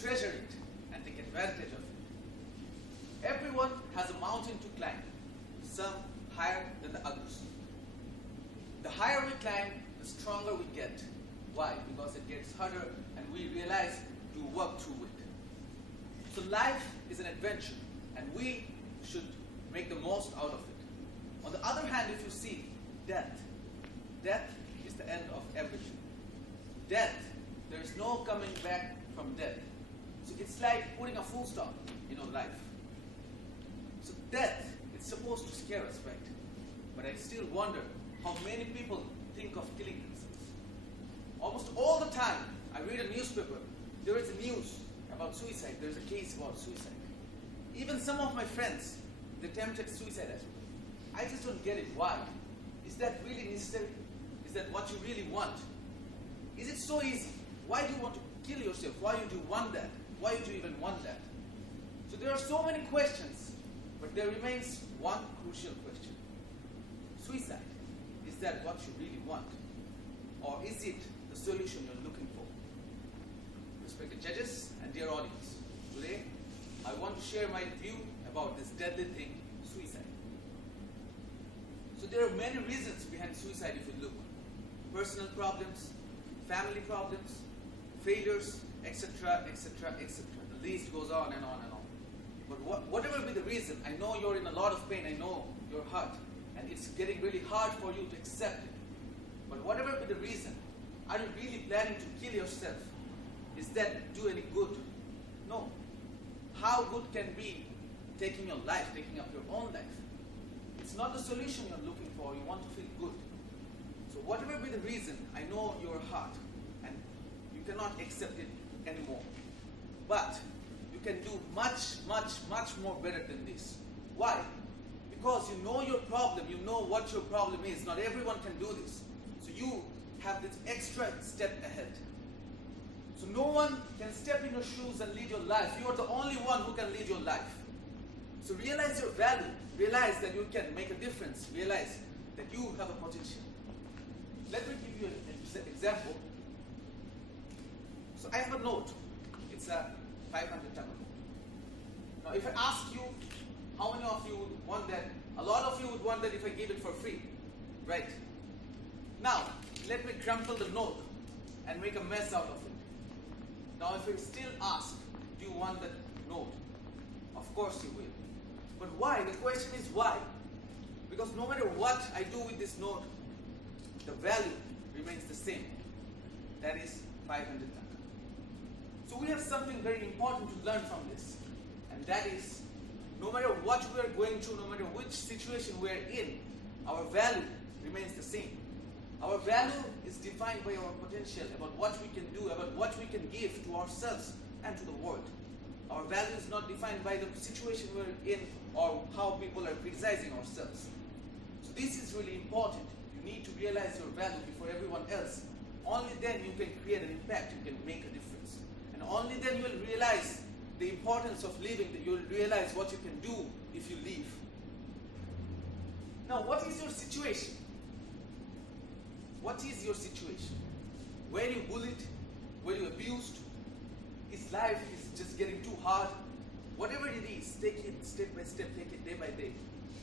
treasure it and take advantage of it. Everyone has a mountain to climb, some higher than the others. The higher we climb, the stronger we get. Why? Because it gets harder and we realize to work through it. So life is an adventure and we should make the most out of it. On the other hand, if you see death is the end of everything. Death, there is no coming back from death. So it's like putting a full stop in your life. So death, it's supposed to scare us, right? But I still wonder how many people think of killing themselves. Almost all the time, I read a newspaper, there is a news about suicide, there's a case about suicide. Even some of my friends, they attempted suicide as well. I just don't get it. Why? Is that really necessary? Is that what you really want? Is it so easy? Why do you want to kill yourself? Why do you want that? Why do you even want that? So there are so many questions, but there remains one crucial question. Suicide, is that what you really want? Or is it the solution you're looking for? Respected judges and dear audience, today I want to share my view about this deadly thing, suicide. So there are many reasons behind suicide if you look. Personal problems, family problems, failures, etc., etc., etc. The list goes on and on and on. But whatever be the reason, I know you're in a lot of pain, I know you're hurt, and it's getting really hard for you to accept it. But whatever be the reason, are you really planning to kill yourself? Is that do any good? No. How good can be taking your life, taking up your own life? It's not the solution you're looking for, you want to feel good. So whatever be the reason, I know you're hurt and you cannot accept it anymore. But you can do much, much, much more better than this. Why? Because you know your problem, you know what your problem is. Not everyone can do this. So you have this extra step ahead. So no one can step in your shoes and lead your life. You are the only one who can lead your life. So realize your value. Realize that you can make a difference. Realize that you have a potential. Let me give you an example. So I have a note. It's a 500 taka note. Now if I ask you, how many of you would want that? A lot of you would want that if I gave it for free. Right? Now, let me crumple the note and make a mess out of it. Now if I still ask, do you want that note? Of course you will. But why? The question is why? Because no matter what I do with this note, the value remains the same. That is 500 taka. So we have something very important to learn from this. And that is, no matter what we are going through, no matter which situation we are in, our value remains the same. Our value is defined by our potential, about what we can do, about what we can give to ourselves and to the world. Our value is not defined by the situation we're in or how people are criticizing ourselves. So this is really important. You need to realize your value before everyone else. Only then you can create an impact, you can make a difference. And only then you will realize the importance of living, that you will realize what you can do if you live. Now, what is your situation? What is your situation? Were you bullied? Were you abused? Is life just getting too hard? Whatever it is, take it step by step, take it day by day.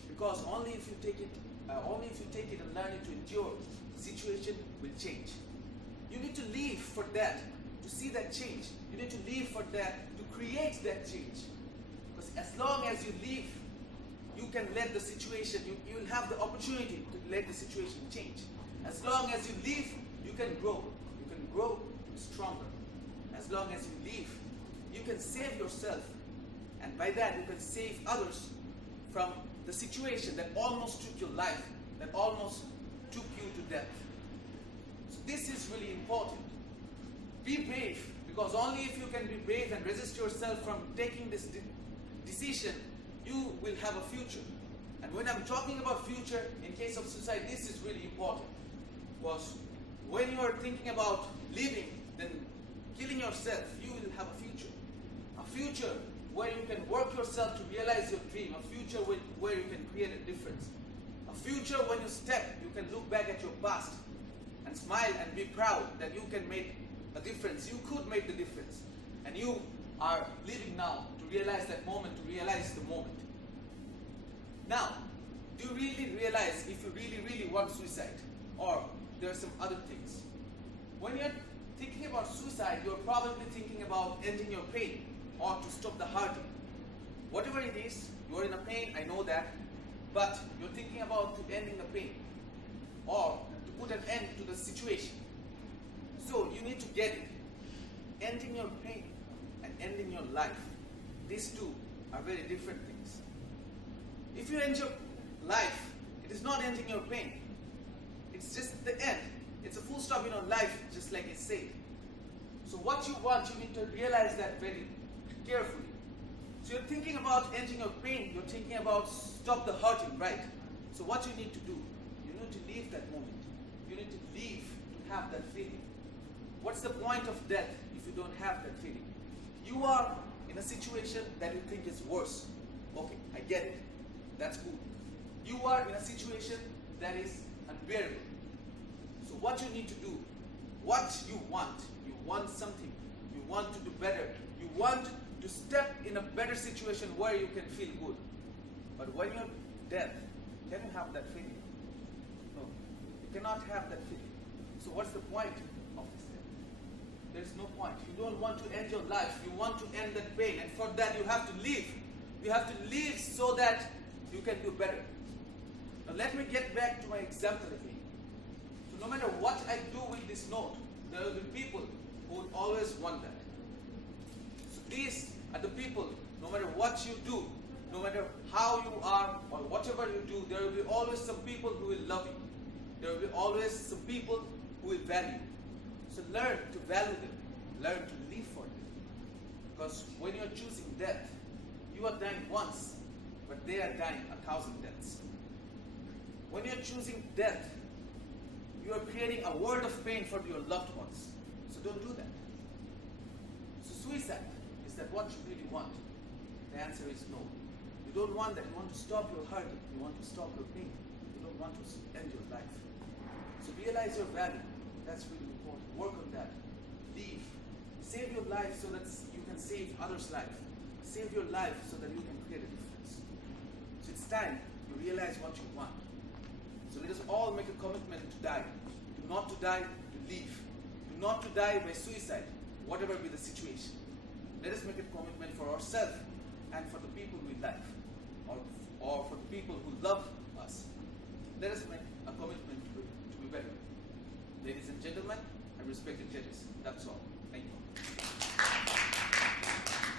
Because only if you take it and learn it to endure, the situation will change. You need to live for that, to see that change. You need to live for that, to create that change. Because as long as you live, you can let the situation, you will have the opportunity to let the situation change. As long as you live, you can grow. You can grow stronger. As long as you live, you can save yourself. And by that, you can save others from the situation that almost took your life, that almost took you to death. So this is really important. Be brave, because only if you can be brave and resist yourself from taking this decision, you will have a future. And when I'm talking about future, in case of suicide, this is really important. Because when you are thinking about living, then killing yourself, you will have a future. A future where you can work yourself to realize your dream. A future where you can create a difference. A future when you step, you can look back at your past and smile and be proud that you can make a difference. You could make the difference. And you are living now to realize that moment, to realize the moment. Now, do you really realize if you really want suicide, or there are some other things? When you're thinking about suicide, you're probably thinking about ending your pain or to stop the hurting. Whatever it is, you're in a pain, I know that, but you're thinking about to ending the pain or to put an end to the situation. So you need to get it. Ending your pain and ending your life, these two are very different things. If you end your life, it is not ending your pain. It's just the end. It's a full stop in your life, just like I said. So what you want, you need to realize that very carefully. So you're thinking about ending your pain, you're thinking about stop the hurting, right? So what you need to do, you need to leave that moment. You need to leave to have that feeling. What's the point of death if you don't have that feeling? You are in a situation that you think is worse. Okay, I get it. That's cool. You are in a situation that is unbearable. So what you need to do, what you want something, you want to do better, you want to step in a better situation where you can feel good. But when you're dead, can you have that feeling? No, you cannot have that feeling. So what's the point of this death? There's no point. You don't want to end your life. You want to end that pain. And for that you have to live. You have to live so that you can do better. Now let me get back to my example again. So no matter what I do with this note, there will be people who will always want that. So these are the people, no matter what you do, no matter how you are or whatever you do, there will be always some people who will love you. There will be always some people who will value you. So learn to value them. Learn to live for them. Because when you're choosing death, you are dying once, but they are dying 1,000 deaths. When you're choosing death, you are creating a world of pain for your loved ones. So don't do that. So suicide, is that what you really want? The answer is no. You don't want that. You want to stop your hurting. You want to stop your pain. You don't want to end your life. So realize your value. That's really important. Work on that. Leave. Save your life so that you can save others' life. Save your life so that you can create a difference. So it's time you realize what you want. So let us all make a commitment to die. Not to die, to live. Not to die by suicide, whatever be the situation. Let us make a commitment for ourselves and for the people we love, or for the people who love us. Let us make a commitment to be better. Ladies and gentlemen, and respected judges, that's all.